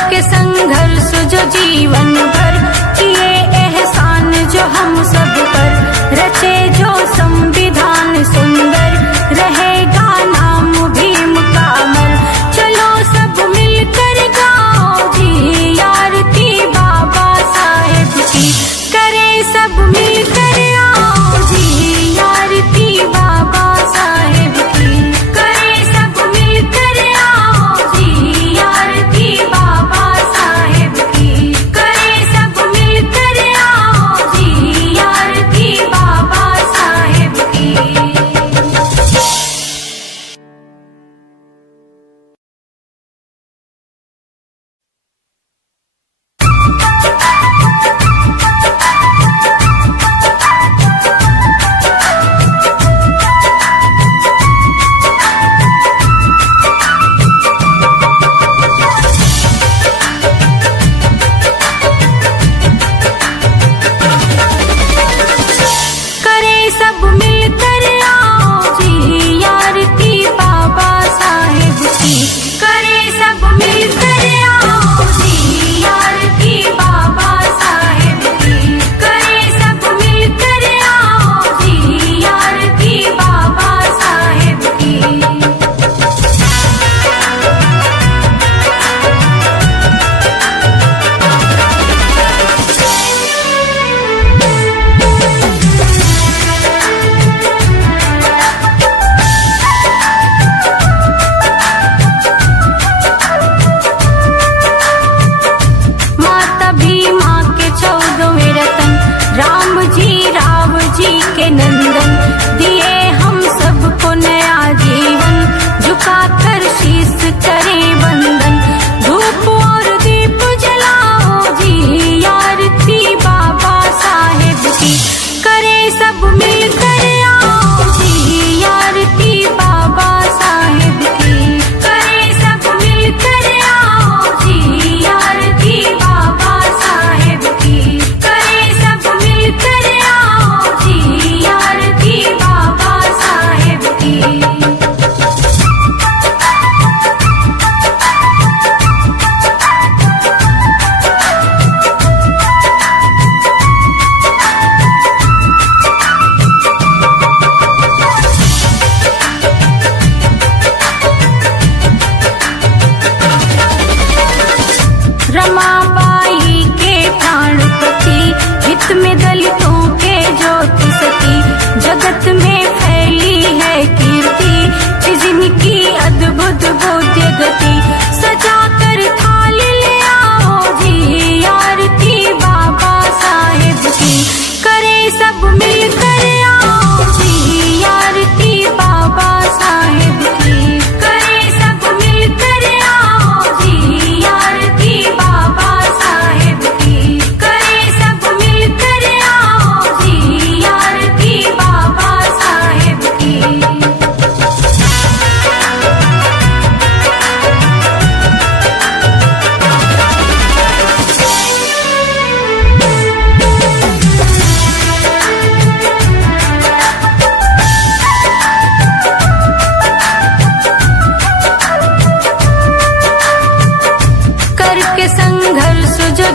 करके संघर्ष जो जीवन भर किए एहसान जो हम सब पर, रचे जो संविधान सुंदर रहेगा नाम भीम का अमर। चलो सब मिलकर गाओ जी आरती बाबा साहेब की, करें सब मिलकर आओ जी आरती बाबा साहेब की, करें सब मिलकर आओ जी आरती बाबा साहेब की, करें सब मिलकर आओ जी आरती बाबा साहेब की।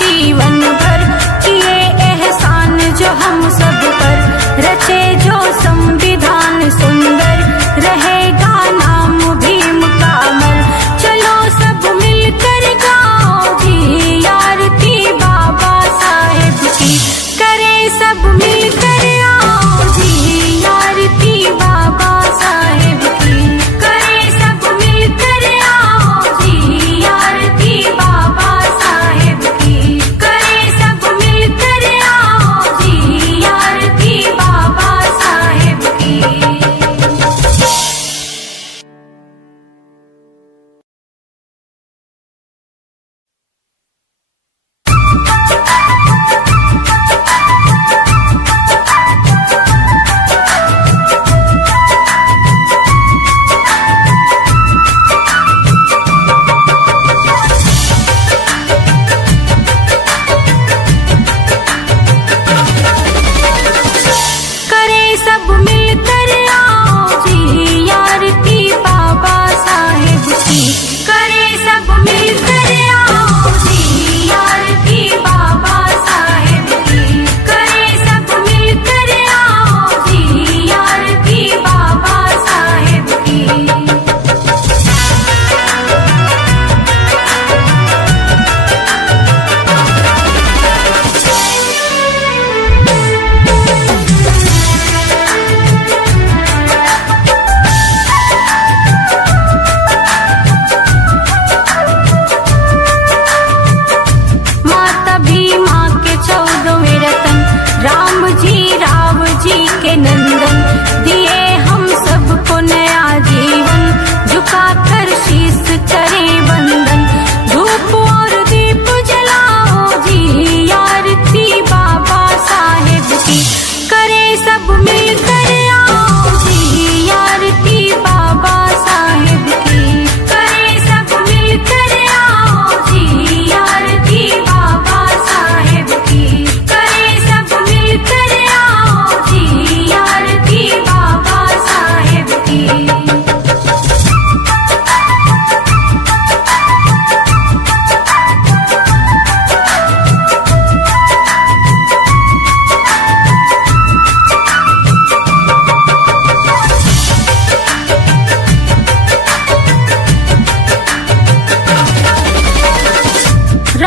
जीवन भर किए एहसान जो हम सब पर, रचे जो संविधान सुंदर रहेगा नाम भीम का अमर। चलो सब मिलकर गाओ जी आरती बाबा साहेब की, करें सब मिलकर आओ जी आरती बाबा साहेब की, करें सब मिलकर आओ जी आरती बाबा साहेब की, करें सब मिलकर आओ जी आरती बाबा साहेब की।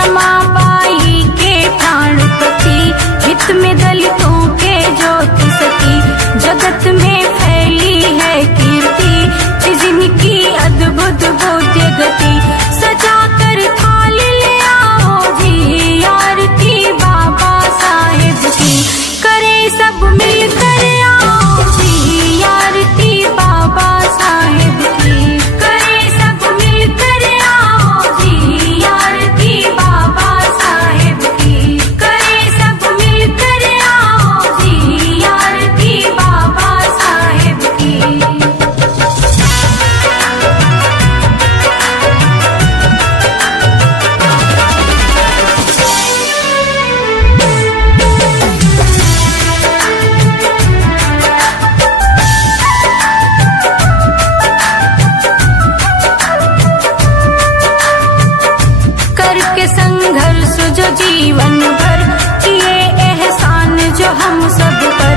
रमाबाई के प्राणपति, हित में दलितों के ज्योति सती, जगत में फैली है कीर्ति, जिनकी अद्भुत भव्य गति। सजा कर थाल ले आओ जी आरती बाबा साहेब की, करे सब मिलकर आओ जी आरती बाबा साहेब की, करे सब मिलकर आओ जी आरती बाबा साहेब की, करे सब मिलकर आओ जी आरती बाबा साहेब की। करके संघर्ष जो जीवन भर किए एहसान जो हम सब पर,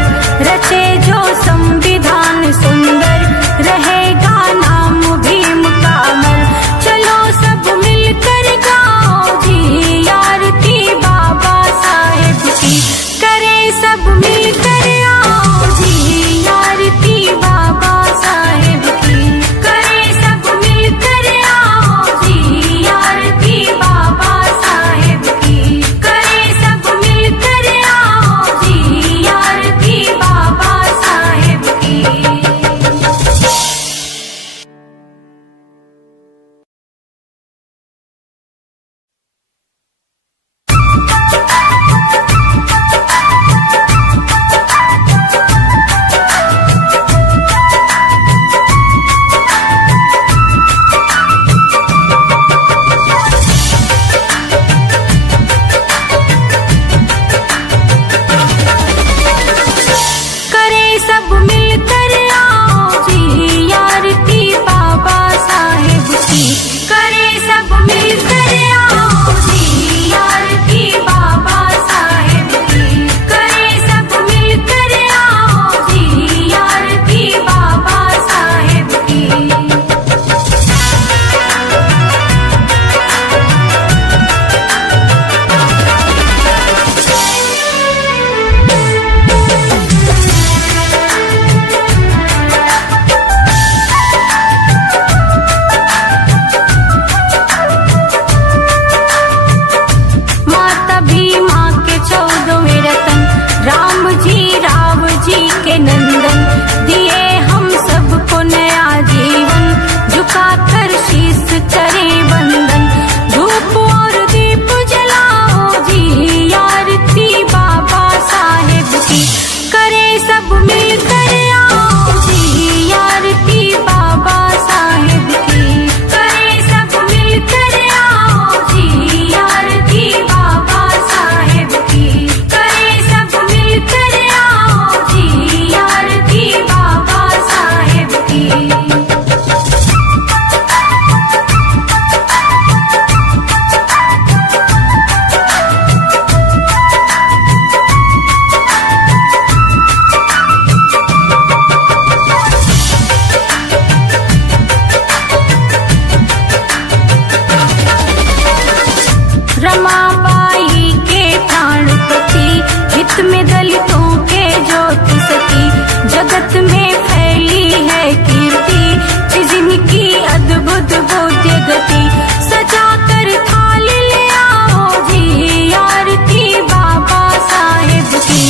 रचे जो संविधान सुंदर, रहेगा नाम भीम का अमर। चलो सब मिलकर गाओ जी आरती बाबा साहेब की, करे सब मिलकर आओ जी आरती बाबा साहेब की, करे सब मिलकर आओ जी आरती बाबा साहेब की, करे सब मिलकर आओ जी आरती बाबा साहेब की। करे सब मिलकर आओ जी आरती बाबा साहेब की, करे सब मिलकर आओ जी आरती बाबा साहेब की, करे सब मिलकर आओ जी आरती बाबा साहेब की। माता भीमा के 14वें रतन, राम जी राव जी के नंदन, दिए हम सबको नया जीवन, झुकाकर शीश करें वंदन। धूप और दीप जलाओ जी आरती बाबा साहेब की, करे सब मिलकर आओ जी आरती बाबा साहेब की, करे सब मिलकर आओ जी आरती बाबा साहेब की, करे सब मिलकर आओ जी आरती बाबा साहेब की। रमाबाई के प्राणपति, हित में दलितों के ज्योति सती, जगत में फैली है कीर्ति, जिनकी अद्भुत भव्य गति। सजा कर थाल ले आओ जी आरती बाबा साहेब की,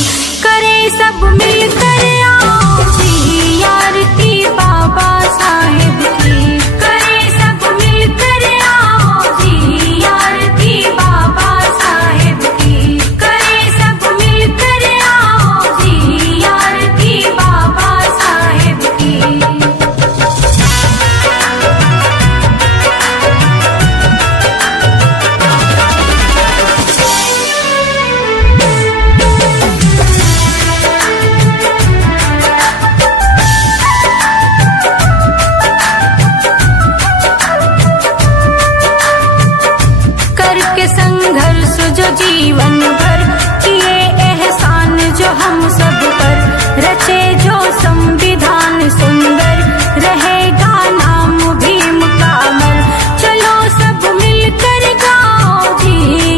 करे सब मिलकर आओ जी आरती बाबा साहेब की, करे सब मिलकर आओ जी आरती बाबा साहेब की, करे सब मिलकर आओ जी आरती बाबा साहेब की। करके संघर्ष जो जीवन भर किए एहसान जो हम सब पर, रचे जो संविधान सुंदर, रहेगा नाम भीम का अमर। चलो सब मिलकर गाओ जी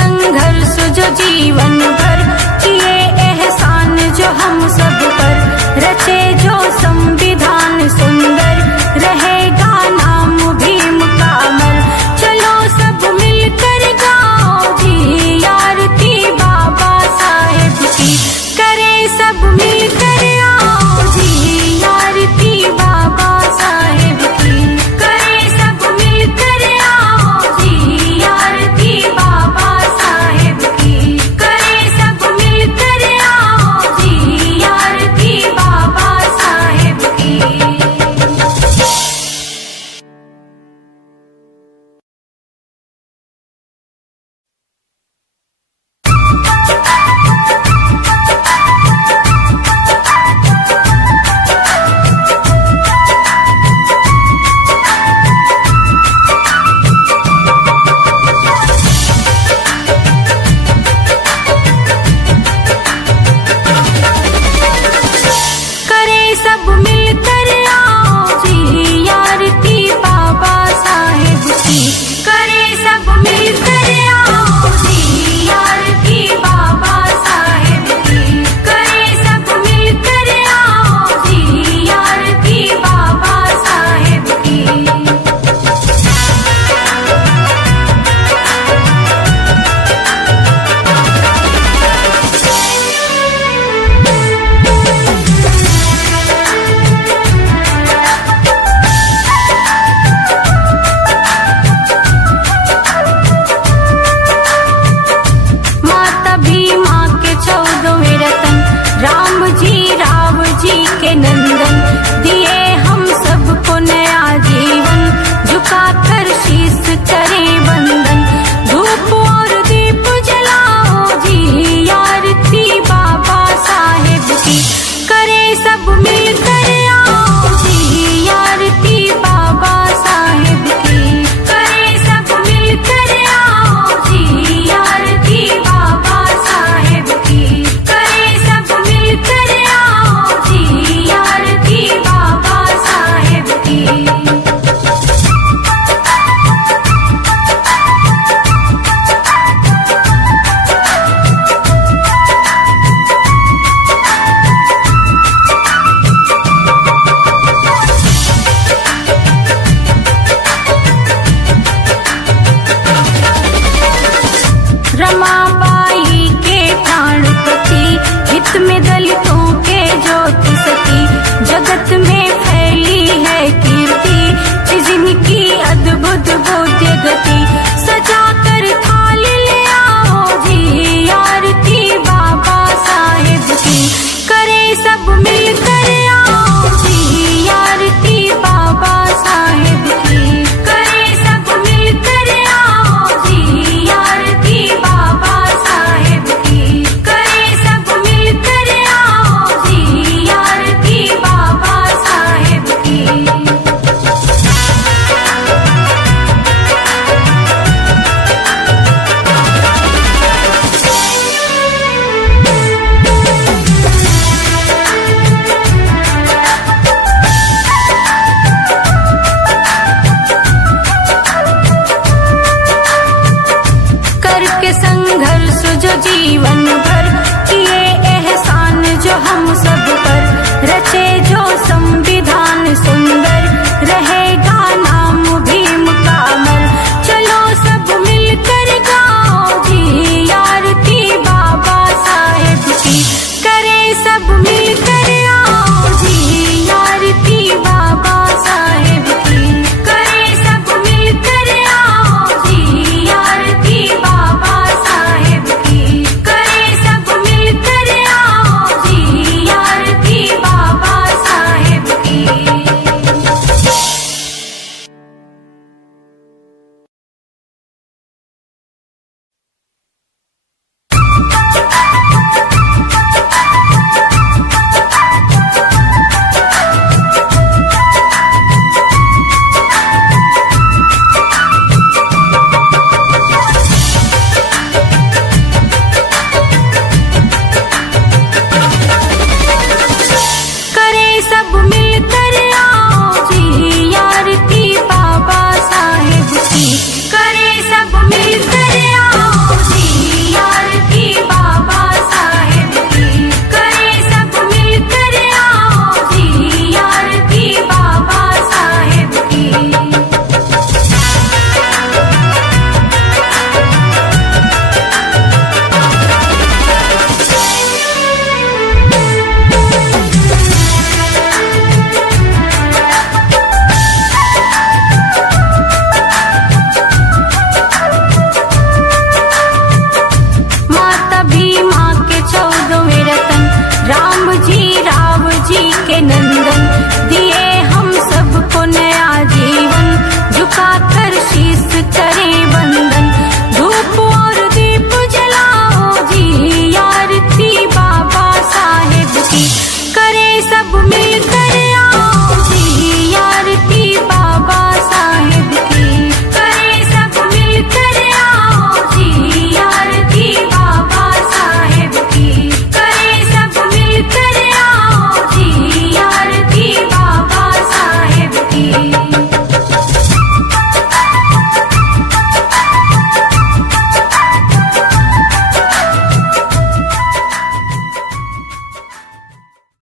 संघर्ष जो जीवन भर किए एहसान जो हम सब पर रचे जो संविधान सुंदर रहेगा नाम भीम का अमर। चलो सब मिलकर गाओ जी आरती बाबा साहेब की, करें सब मिलकर आओ जी आरती बाबा साहेब की, करें सब मिलकर आओ जी आरती बाबा साहेब की, करें सब मिलकर आओ जी आरती बाबा साहेब की। करें सब मिलकर आओ जी आरती बाबा साहेब की, करें सब मिलकर आओ जी आरती बाबा साहेब की, करें सब मिलकर आओ जी आरती बाबा साहेब की। माता भीमा के 14वें रतन राम जी राव जी के नंदन दिए हम सबको नया जीवन, झुकाकर शीस करें वंदन। धूप और दीप जलाओ जी आरती बाबा साहेब की, करें सब मिलकर आओ जी आरती बाबा साहेब की, करें सब मिलकर आओ जी आरती बाबा साहेब की, करें सब मिलकर आओ जी आरती बाबा साहेब की। रमाबाई के प्राणपति हित में दलितों के ज्योति सती, जगत में फैली है कीर्ति जिनकी अद्भुत भव्य गति। सजा कर थाल ले आओ जी आरती बाबा साहेब की, करें सब मिलकर आओ जी आरती बाबा साहेब की, करें सब मिलकर आओ जी आरती बाबा साहेब की, करें सब मिलकर आओ जी आरती बाबा साहेब की। करके संघर्ष जो जीवन भर किए एहसान जो हम सब पर रचे जो संविधान सुंदर रहे